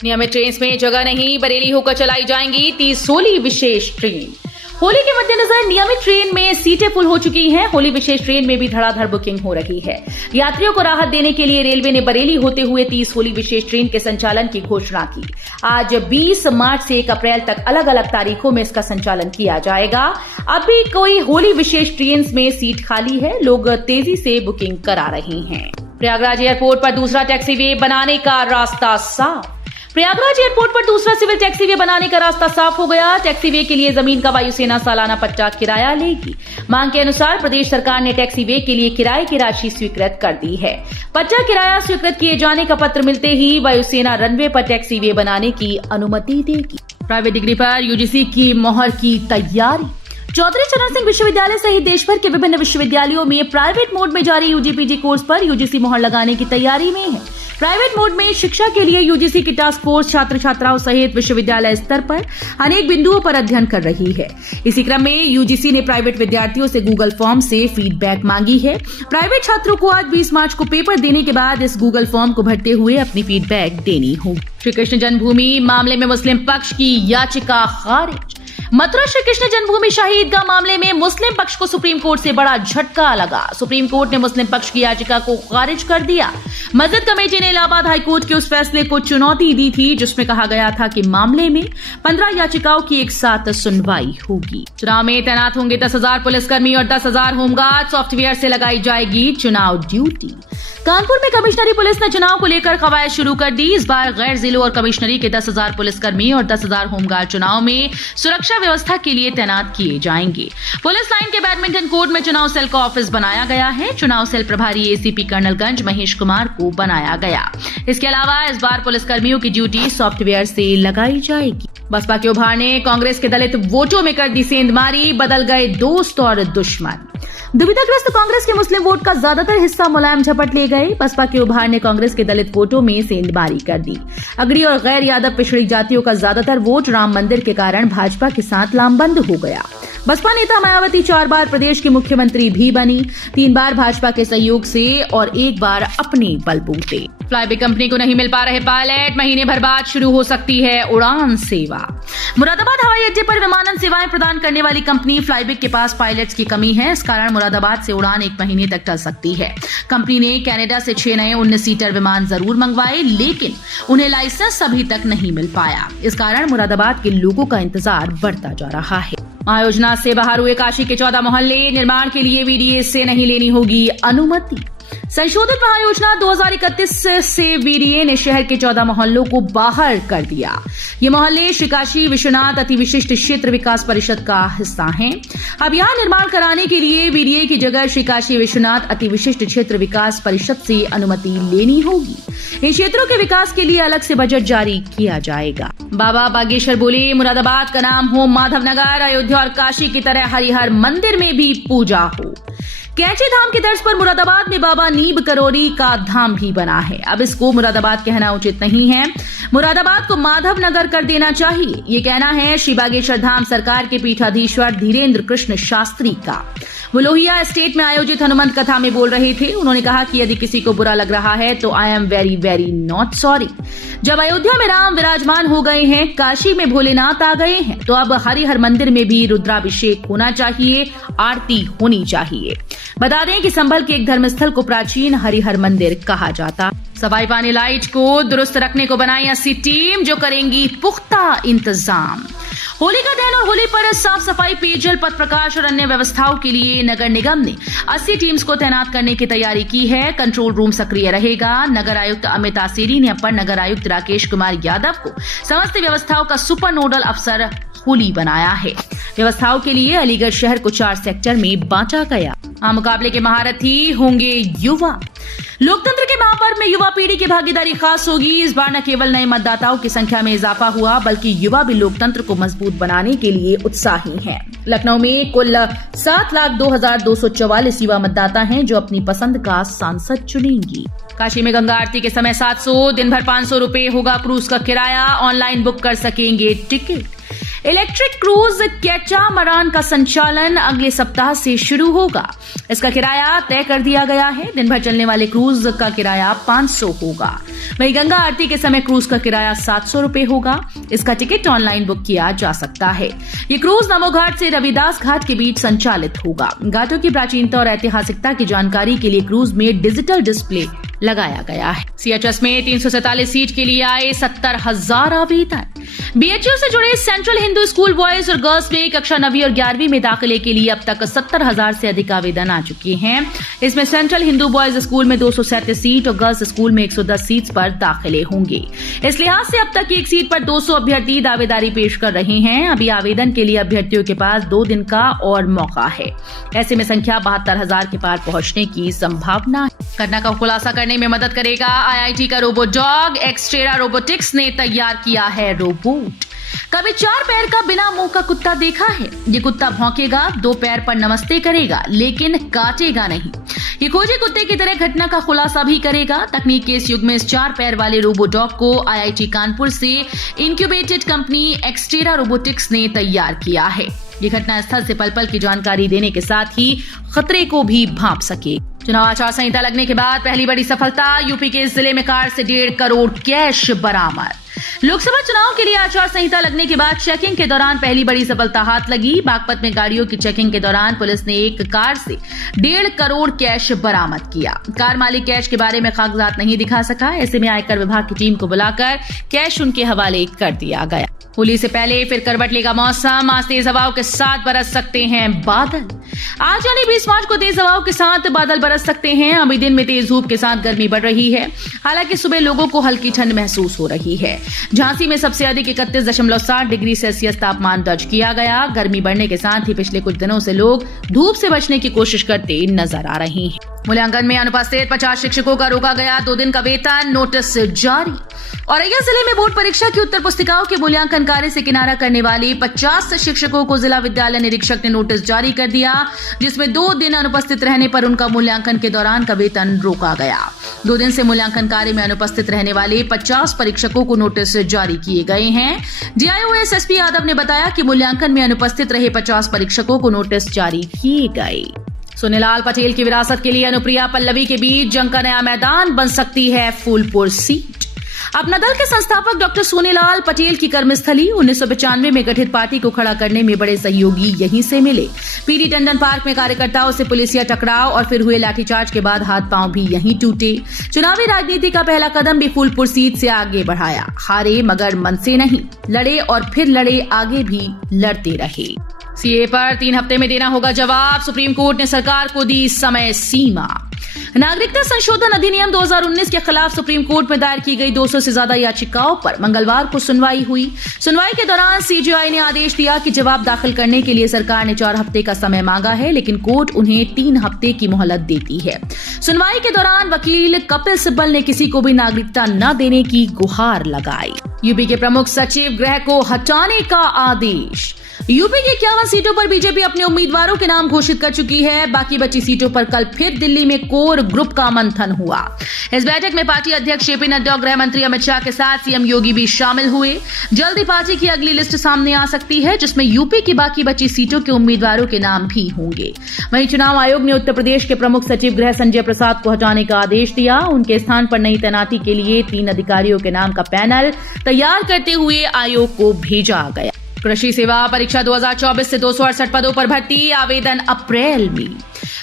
नियमित ट्रेन में जगह नहीं, बरेली होकर चलाई जाएंगी 30 होली विशेष ट्रेन। होली के मद्देनजर नियमित ट्रेन में सीटें फुल हो चुकी हैं। होली विशेष ट्रेन में भी धड़ाधड़ बुकिंग हो रही है। यात्रियों को राहत देने के लिए रेलवे ने बरेली होते हुए 30 होली विशेष ट्रेन के संचालन की घोषणा की। आज 20 मार्च से 1 अप्रैल तक अलग अलग तारीखों में इसका संचालन किया जाएगा। अभी कोई होली विशेष ट्रेन में सीट खाली है, लोग तेजी से बुकिंग करा रहे हैं। प्रयागराज एयरपोर्ट पर दूसरा टैक्सीवे बनाने का रास्ता साफ। प्रयागराज एयरपोर्ट पर दूसरा सिविल टैक्सीवे बनाने का रास्ता साफ हो गया। टैक्सीवे के लिए जमीन का वायुसेना सालाना पट्टा किराया लेगी। मांग के अनुसार प्रदेश सरकार ने टैक्सीवे के लिए किराए की राशि स्वीकृत कर दी है। पट्टा किराया स्वीकृत किए जाने का पत्र मिलते ही वायुसेना रनवे पर टैक्सीवे बनाने की अनुमति देगी। प्राइवेट डिग्री पर यूजीसी की मोहर की तैयारी। चौधरी चरण सिंह विश्वविद्यालय सहित देश भर के विभिन्न विश्वविद्यालयों में प्राइवेट मोड में जारी यूजीपीजी कोर्स पर यूजीसी मोहर लगाने की तैयारी में है। प्राइवेट मोड में शिक्षा के लिए यूजीसी की टास्क फोर्स छात्र छात्राओं सहित विश्वविद्यालय स्तर पर अनेक बिंदुओं पर अध्ययन कर रही है। इसी क्रम में यूजीसी ने प्राइवेट विद्यार्थियों से गूगल फॉर्म से फीडबैक मांगी है। प्राइवेट छात्रों को आज 20 मार्च को पेपर देने के बाद इस गूगल फॉर्म को भरते हुए अपनी फीडबैक देनी होगी। श्री कृष्ण जन्मभूमि मामले में मुस्लिम पक्ष की याचिका खारिज। मथुरा श्री कृष्ण जन्मभूमि शाही ईदगाह मामले में मुस्लिम पक्ष को सुप्रीम कोर्ट से बड़ा झटका लगा। सुप्रीम कोर्ट ने मुस्लिम पक्ष की याचिका को खारिज कर दिया। मस्जिद कमेटी ने इलाहाबाद हाईकोर्ट के उस फैसले को चुनौती दी थी जिसमें कहा गया था कि मामले में 15 याचिकाओं की एक साथ सुनवाई होगी। चुनाव में तैनात होंगे 10,000 पुलिसकर्मी और 10,000 होमगार्ड। सॉफ्टवेयर से लगाई जाएगी चुनाव ड्यूटी। कानपुर में कमिश्नरी पुलिस ने चुनाव को लेकर कवायद शुरू कर दी। इस बार गैर जिलों और कमिश्नरी के 10,000 पुलिसकर्मी और 10,000 होमगार्ड चुनाव में सुरक्षा व्यवस्था के लिए तैनात किए जाएंगे। पुलिस लाइन के बैडमिंटन कोर्ट में चुनाव सेल का ऑफिस बनाया गया है। चुनाव सेल प्रभारी एसीपी कर्नलगंज महेश कुमार को बनाया गया। इसके अलावा इस बार पुलिसकर्मियों की ड्यूटी सॉफ्टवेयर से लगाई जाएगी। बसपा के उभारने कांग्रेस के दलित वोटों में कर दी सेंधमारी, बदल गए दोस्त और दुश्मन। दुविधाग्रस्त कांग्रेस के मुस्लिम वोट का ज्यादातर हिस्सा मुलायम झपट ले गए। बसपा के उभार ने कांग्रेस के दलित वोटों में सेंधमारी कर दी। अगड़ी और गैर यादव पिछड़ी जातियों का ज्यादातर वोट राम मंदिर के कारण भाजपा के साथ लामबंद हो गया। बसपा नेता मायावती 4 बार प्रदेश की मुख्यमंत्री भी बनी, 3 बार भाजपा के सहयोग से और 1 बार अपने बलबूते। फ्लाईवे कंपनी को नहीं मिल पा रहे पायलट, महीने भर बाद शुरू हो सकती है उड़ान सेवा। मुरादाबाद हवाई अड्डे पर विमानन सेवाएं प्रदान करने वाली कंपनी फ्लाईवे के पास पायलट्स की कमी है। इस कारण मुरादाबाद से उड़ान 1 महीने तक टल सकती है। कंपनी ने कनाडा से 6 नए 19 सीटर विमान जरूर मंगवाए, लेकिन उन्हें लाइसेंस अभी तक नहीं मिल पाया। इस कारण मुरादाबाद के लोगों का इंतजार बढ़ता जा रहा है। महायोजना से बाहर हुए काशी के 14 मोहल्ले, निर्माण के लिए वीडीए से नहीं लेनी होगी अनुमति। संशोधित महायोजना 2031 से वीडीए ने शहर के 14 मोहल्लों को बाहर कर दिया। ये मोहल्ले श्री काशी विश्वनाथ अति विशिष्ट क्षेत्र विकास परिषद का हिस्सा हैं। अब यहाँ निर्माण कराने के लिए वीडीए की जगह श्री काशी विश्वनाथ अति विशिष्ट क्षेत्र विकास परिषद से अनुमति लेनी होगी। इन क्षेत्रों के विकास के लिए अलग से बजट जारी किया जाएगा। बाबा बागेश्वर बोले, मुरादाबाद का नाम हो माधवनगर, अयोध्या और काशी की तरह हरिहर मंदिर में भी पूजा हो। कैंची धाम की तर्ज पर मुरादाबाद में बाबा नीब करोरी का धाम भी बना है। अब इसको मुरादाबाद कहना उचित नहीं है, मुरादाबाद को माधवनगर कर देना चाहिए। ये कहना है श्री बागेश्वर धाम सरकार के पीठाधीश्वर धीरेन्द्र कृष्ण शास्त्री का। वो लोहिया एस्टेट में आयोजित हनुमंत कथा में बोल रहे थे। उन्होंने कहा कि यदि किसी को बुरा लग रहा है तो I am very very not sorry. जब अयोध्या में राम विराजमान हो गए हैं, काशी में भोलेनाथ आ गए हैं, तो अब हरिहर मंदिर में भी रुद्राभिषेक होना चाहिए, आरती होनी चाहिए। बता दें कि संभल के एक धर्मस्थल को प्राचीन हरिहर मंदिर कहा जाता। सफाई पानी लाइट को दुरुस्त रखने को बनाई ऐसी टीम जो करेंगी पुख्ता इंतजाम। होली का दिन और होली पर साफ सफाई, पेयजल, पथ प्रकाश और अन्य व्यवस्थाओं के लिए नगर निगम ने 80 टीम्स को तैनात करने की तैयारी की है। कंट्रोल रूम सक्रिय रहेगा। नगर आयुक्त अमित आसेरी ने अपर नगर आयुक्त राकेश कुमार यादव को समस्त व्यवस्थाओं का सुपर नोडल अफसर होली बनाया है। व्यवस्थाओं के लिए अलीगढ़ शहर को 4 सेक्टर में बांटा गया। मुकाबले के महारथी होंगे युवा। लोकतंत्र के महापर्व में युवा पीढ़ी की भागीदारी खास होगी। इस बार न केवल नए मतदाताओं की संख्या में इजाफा हुआ, बल्कि युवा भी लोकतंत्र को मजबूत बनाने के लिए उत्साही हैं। लखनऊ में कुल 7,02,244 युवा मतदाता हैं जो अपनी पसंद का सांसद चुनेंगी। काशी में गंगा आरती के समय 700, दिन भर 500 रुपए होगा क्रूज का किराया। ऑनलाइन बुक कर सकेंगे टिकट। इलेक्ट्रिक क्रूज कैटामरान का संचालन अगले सप्ताह से शुरू होगा। इसका किराया तय कर दिया गया है। दिन भर चलने वाले क्रूज का किराया 500 होगा। वहीं गंगा आरती के समय क्रूज का किराया 700 रुपए होगा। इसका टिकट ऑनलाइन बुक किया जा सकता है। ये क्रूज नमो घाट से रविदास घाट के बीच संचालित होगा। घाटों की प्राचीनता और ऐतिहासिकता की जानकारी के लिए क्रूज में डिजिटल डिस्प्ले लगाया गया है। सीएचएस में 347 सीट के लिए आए 70,000 आवेदन। बीएचयू से जुड़े सेंट्रल हिंदू स्कूल बॉयज और गर्ल्स में कक्षा 9वीं और 11वीं में दाखिले के लिए अब तक 70,000 से अधिक आवेदन आ चुके हैं। इसमें सेंट्रल हिंदू बॉयज स्कूल में 237 सीट और गर्ल्स स्कूल में 110 सीट पर दाखिले होंगे। इस लिहाज से अब तक एक सीट पर 200 अभ्यर्थी दावेदारी पेश कर रहे हैं। अभी आवेदन के लिए अभ्यर्थियों के पास 2 दिन का और मौका है। ऐसे में संख्या 72,000 के पार पहुंचने की संभावना है। घटना का खुलासा करने में मदद करेगा आईआईटी का रोबोट डॉग। एक्सटेरा रोबोटिक्स ने तैयार किया है रोबोट। कभी 4 पैर का बिना मुंह का कुत्ता देखा है? ये कुत्ता भौंकेगा, 2 पैर पर नमस्ते करेगा, लेकिन काटेगा नहीं। ये खोजे कुत्ते की तरह घटना का खुलासा भी करेगा। तकनीक के इस युग में इस 4 पैर वाले रोबोडॉग को आईआईटी कानपुर से इंक्यूबेटेड कंपनी एक्सटेरा रोबोटिक्स ने तैयार किया है। ये घटना स्थल से पल पल की जानकारी देने के साथ ही खतरे को भी भांप सके। चुनाव आचार संहिता लगने के बाद पहली बड़ी सफलता। यूपी के इस जिले में कार से 1.5 करोड़ कैश बरामद। लोकसभा चुनाव के लिए आचार संहिता लगने के बाद चेकिंग के दौरान पहली बड़ी सफलता हाथ लगी। बागपत में गाड़ियों की चेकिंग के दौरान पुलिस ने एक कार से 1.5 करोड़ कैश बरामद किया। कार मालिक कैश के बारे में कागजात नहीं दिखा सका। ऐसे में आयकर विभाग की टीम को बुलाकर कैश उनके हवाले कर दिया गया। होली से पहले फिर करवट लेगा मौसम। आज तेज हवाओं के साथ बरस सकते हैं बादल। आज यानी 20 मार्च को तेज हवाओं के साथ बादल बरस सकते हैं। अभी दिन में तेज धूप के साथ गर्मी बढ़ रही है। हालांकि सुबह लोगों को हल्की ठंड महसूस हो रही है। झांसी में सबसे अधिक 31.7 डिग्री सेल्सियस तापमान दर्ज किया गया। गर्मी बढ़ने के साथ ही पिछले कुछ दिनों से लोग धूप से बचने की कोशिश करते नजर आ रहे हैं। मूल्यांकन में अनुपस्थित 50 शिक्षकों का रोका गया 2 दिन का वेतन। नोटिस जारी। औरैया जिले में बोर्ड परीक्षा की उत्तर पुस्तिकाओं के मूल्यांकन कार्य से किनारा करने वाले 50 शिक्षकों को जिला विद्यालय निरीक्षक ने नोटिस जारी कर दिया, जिसमें 2 दिन अनुपस्थित रहने पर उनका मूल्यांकन के दौरान का वेतन रोका गया। 2 दिन से मूल्यांकन कार्य में अनुपस्थित रहने वाले 50 परीक्षकों को नोटिस जारी किए गए हैं। डीआईओ एसएसपी यादव ने बताया कि मूल्यांकन में अनुपस्थित रहे 50 परीक्षकों को नोटिस जारी किए गए। सोनीलाल पटेल की विरासत के लिए अनुप्रिया पल्लवी के बीच जंग का नया मैदान बन सकती है फूलपुर सीट। अपना दल के संस्थापक डॉक्टर सोनीलाल पटेल की कर्मस्थली 1995 में गठित पार्टी को खड़ा करने में बड़े सहयोगी यहीं से मिले। पीडी टंडन पार्क में कार्यकर्ताओं से पुलिसिया टकराव और फिर हुए लाठीचार्ज के बाद हाथ पांव भी यहीं टूटे। चुनावी राजनीति का पहला कदम भी फूलपुर सीट से आगे बढ़ाया। हारे मगर मन से नहीं, लड़े और फिर लड़े, आगे भी लड़ते रहे। सीए पर 3 हफ्ते में देना होगा जवाब। सुप्रीम कोर्ट ने सरकार को दी समय सीमा। नागरिकता संशोधन अधिनियम 2019 के खिलाफ सुप्रीम कोर्ट में दायर की गई 200 से ज्यादा याचिकाओं पर मंगलवार को सुनवाई हुई। सुनवाई के दौरान सीजेआई ने आदेश दिया कि जवाब दाखिल करने के लिए सरकार ने 4 हफ्ते का समय मांगा है, लेकिन कोर्ट उन्हें 3 हफ्ते की मोहलत देती है। सुनवाई के दौरान वकील कपिल सिब्बल ने किसी को भी नागरिकता न देने की गुहार लगाई। यूपी के प्रमुख सचिव गृह को हटाने का आदेश। यूपी की 51 सीटों पर बीजेपी अपने उम्मीदवारों के नाम घोषित कर चुकी है। बाकी बची सीटों पर कल फिर दिल्ली में कोर ग्रुप का मंथन हुआ। इस बैठक में पार्टी अध्यक्ष जेपी नड्डा और गृह मंत्री अमित शाह के साथ सीएम योगी भी शामिल हुए। जल्द ही पार्टी की अगली लिस्ट सामने आ सकती है, जिसमें यूपी की बाकी बची सीटों के उम्मीदवारों के नाम भी होंगे। वहीं चुनाव आयोग ने उत्तर प्रदेश के प्रमुख सचिव गृह संजय प्रसाद को हटाने का आदेश दिया। उनके स्थान पर नई तैनाती के लिए 3 अधिकारियों के नाम का पैनल तैयार करते हुए आयोग को भेजा गया। कृषि सेवा परीक्षा 2024 से 268 पदों पर भर्ती। आवेदन अप्रैल में।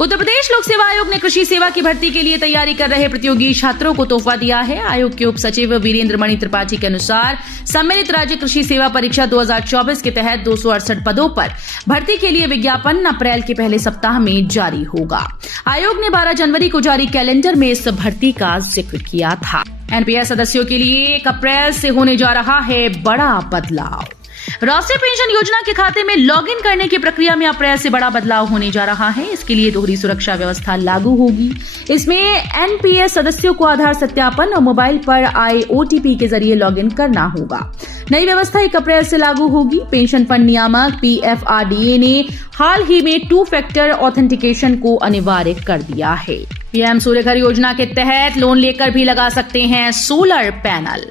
उत्तर प्रदेश लोक सेवा आयोग ने कृषि सेवा की भर्ती के लिए तैयारी कर रहे प्रतियोगी छात्रों को तोहफा दिया है। आयोग के उप सचिव वीरेंद्र मणि त्रिपाठी के अनुसार सम्मिलित राज्य कृषि सेवा परीक्षा 2024 के तहत 268 पदों पर भर्ती के लिए विज्ञापन अप्रैल के पहले सप्ताह में जारी होगा। आयोग ने 12 जनवरी को जारी कैलेंडर में इस भर्ती का जिक्र किया था। एनपीएस सदस्यों के लिए 1 अप्रैल से होने जा रहा है बड़ा बदलाव। राष्ट्रीय पेंशन योजना के खाते में लॉगिन करने की प्रक्रिया में अप्रैल से बड़ा बदलाव होने जा रहा है। इसके लिए दोहरी सुरक्षा व्यवस्था लागू होगी। इसमें एनपीएस सदस्यों को आधार सत्यापन और मोबाइल पर आए ओटीपी के जरिए लॉगिन करना होगा। नई व्यवस्था 1 अप्रैल से लागू होगी। पेंशन फंड नियामक पीएफआरडीए ने हाल ही में 2 फैक्टर ऑथेंटिकेशन को अनिवार्य कर दिया है। पीएम सूर्य घर योजना के तहत लोन लेकर भी लगा सकते हैं सोलर पैनल।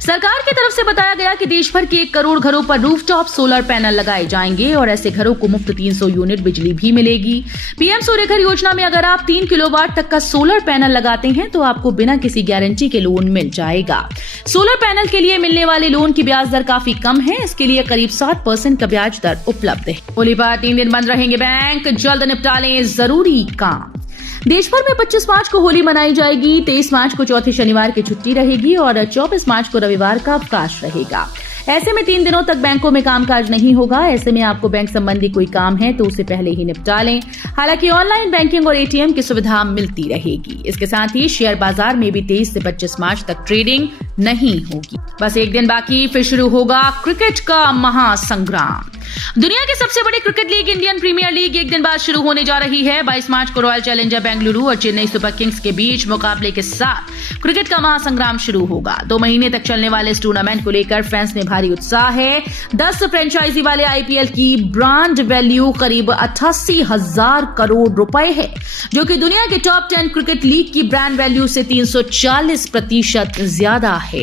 सरकार की तरफ से बताया गया कि देश भर के 1 करोड़ घरों पर रूफटॉप सोलर पैनल लगाए जाएंगे और ऐसे घरों को मुफ्त 300 यूनिट बिजली भी मिलेगी। पीएम सूर्य घर योजना में अगर आप 3 किलोवाट तक का सोलर पैनल लगाते हैं तो आपको बिना किसी गारंटी के लोन मिल जाएगा। सोलर पैनल के लिए मिलने वाले लोन की ब्याज दर काफी कम है। इसके लिए करीब 7% का ब्याज दर उपलब्ध है। होली पर 3 दिन बंद रहेंगे बैंक, जल्द निपटा लें जरूरी काम। देश भर में 25 मार्च को होली मनाई जाएगी। 23 मार्च को चौथे शनिवार की छुट्टी रहेगी और 24 मार्च को रविवार का अवकाश रहेगा। ऐसे में 3 दिनों तक बैंकों में कामकाज नहीं होगा। ऐसे में आपको बैंक संबंधी कोई काम है तो उसे पहले ही निपटा लें। हालांकि ऑनलाइन बैंकिंग और एटीएम की सुविधा मिलती रहेगी। इसके साथ ही शेयर बाजार में भी 23 से 25 मार्च तक ट्रेडिंग नहीं होगी। बस 1 दिन बाकी, फिर शुरू होगा क्रिकेट का महासंग्राम। दुनिया की सबसे बड़ी cricket league Indian Premier League 1 दिन बाद शुरू होने जा रही है। 22 मार्च को रॉयल चैलेंजर बेंगलुरु और चेन्नई सुपर किंग्स के बीच मुकाबले के साथ क्रिकेट का महासंग्राम शुरू होगा। 2 महीने तक चलने वाले इस टूर्नामेंट को लेकर फैंस में भारी उत्साह है। 10 फ्रेंचाइजी वाले आईपीएल की ब्रांड वैल्यू करीब 88,000 करोड़ रुपए है, जो कि दुनिया के टॉप 10 क्रिकेट लीग की ब्रांड वैल्यू से 340% ज्यादा है।